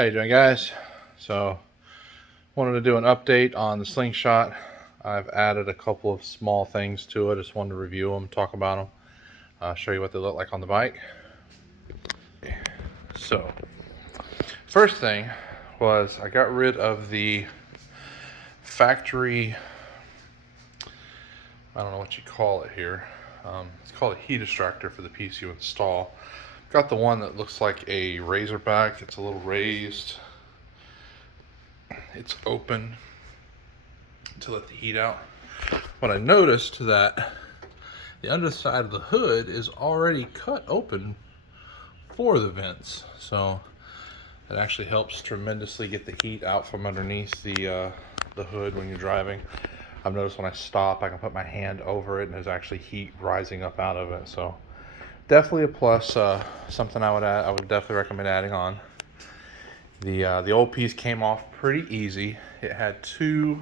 How you doing, guys? So wanted to do an update on the Slingshot. I've added a couple of small things to it. Just wanted to review them, talk about them, show you what they look like on the bike. So first thing was I got rid of the factory, I don't know what you call it here. It's called a heat extractor for the piece you install. Got the one that looks like a Razorback. It's a little raised. It's open to let the heat out. What I noticed that the underside of the hood is already cut open for the vents, so it actually helps tremendously get the heat out from underneath the hood when you're driving. I've noticed when I stop, I can put my hand over it and there's actually heat rising up out of it. So definitely a plus. Something I would definitely recommend adding on. The old piece came off pretty easy. It had two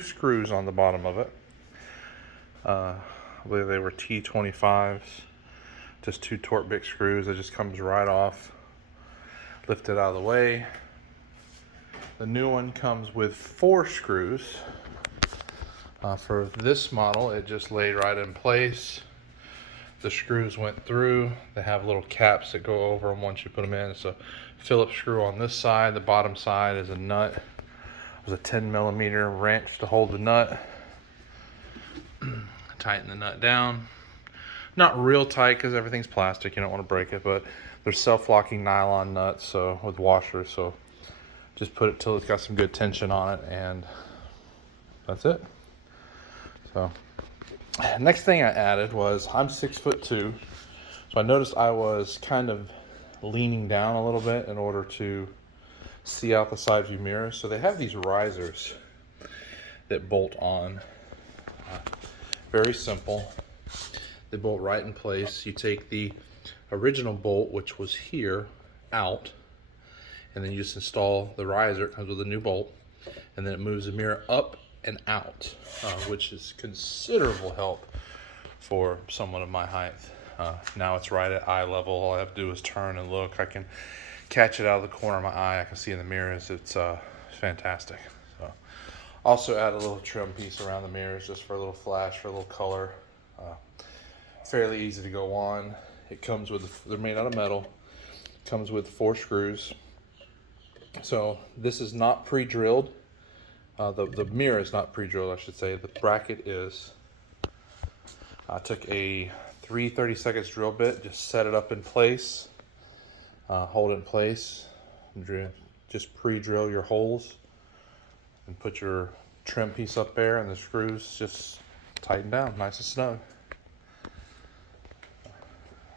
screws on the bottom of it. I believe they were T25s, just two torque bit screws. It just comes right off, lifted out of the way. The new one comes with 4 screws. For this model, it just laid right in place. The screws went through. They have little caps that go over them once you put them in. It's a Phillips screw on this side. The bottom side is a nut. There's a 10mm wrench to hold the nut. Tighten the nut down. Not real tight because everything's plastic. You don't want to break it, but there's self-locking nylon nuts, so with washers. So just put it till it's got some good tension on it, and that's it. So next thing I added was, I'm 6'2", so I noticed I was kind of leaning down a little bit in order to see out the side view mirrors. So they have these risers that bolt on. Very simple. They bolt right in place. You take the original bolt, which was here, out, and then you just install the riser. It comes with a new bolt, and then it moves the mirror up and out, which is considerable help for someone of my height. Now it's right at eye level. All I have to do is turn and look. I can catch it out of the corner of my eye. I can see in the mirrors. It's fantastic. So also add a little trim piece around the mirrors just for a little flash, for a little color. Fairly easy to go on. It comes with, they're made out of metal. Comes with 4 screws. So this is not pre-drilled. The mirror is not pre-drilled, I should say. The bracket is. I took a 3/32 drill bit, just set it up in place, hold it in place, just pre-drill your holes, and put your trim piece up there, and the screws just tighten down, nice and snug.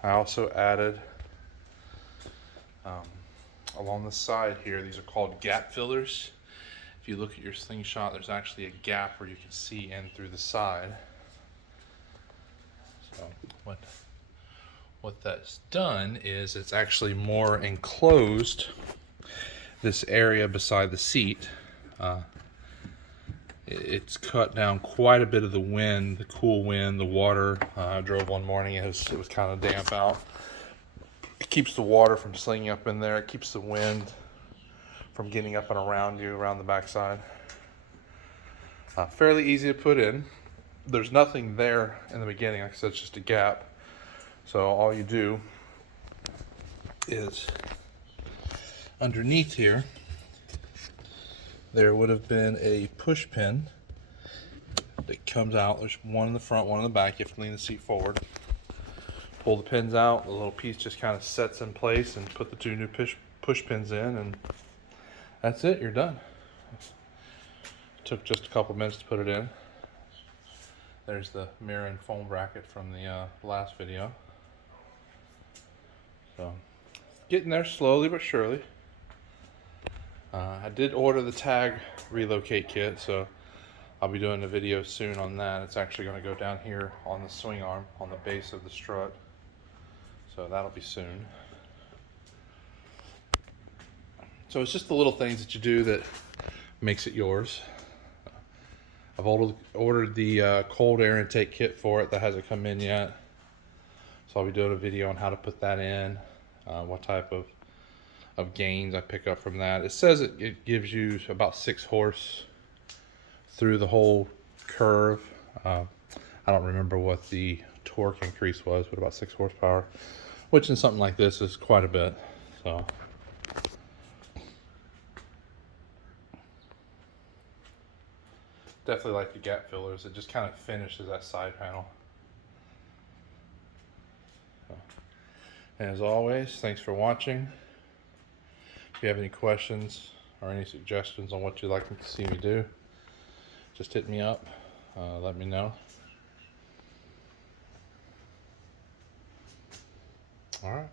I also added along the side here, these are called gap fillers. If you look at your Slingshot, there's actually a gap where you can see in through the side. So what that's done is it's actually more enclosed, this area beside the seat. It's cut down quite a bit of the wind, the cool wind, the water. I drove one morning, it was kind of damp out. It keeps the water from slinging up in there. It keeps the wind from getting up and around you, around the backside. Fairly easy to put in. There's nothing there in the beginning. Like I said, it's just a gap. So all you do is underneath here, there would have been a push pin that comes out. There's one in the front, one in the back. You have to lean the seat forward. Pull the pins out. The little piece just kind of sets in place, and put the 2 new push pins in, and that's it. You're done. Took just a couple minutes to put it in. There's the mirror and foam bracket from the last video. So getting there slowly but surely. I did order the tag Relocate Kit, so I'll be doing a video soon on that. It's actually going to go down here on the swing arm, on the base of the strut. So that'll be soon. So it's just the little things that you do that makes it yours. I've ordered the cold air intake kit for it. That hasn't come in yet. So I'll be doing a video on how to put that in. what type of gains I pick up from that. It says it gives you about 6 horse through the whole curve. I don't remember what the torque increase was, but about 6 horsepower, which in something like this is quite a bit. So definitely like the gap fillers. It just kind of finishes that side panel. So, and as always, thanks for watching. If you have any questions or any suggestions on what you'd like to see me do, just hit me up. Let me know. All right.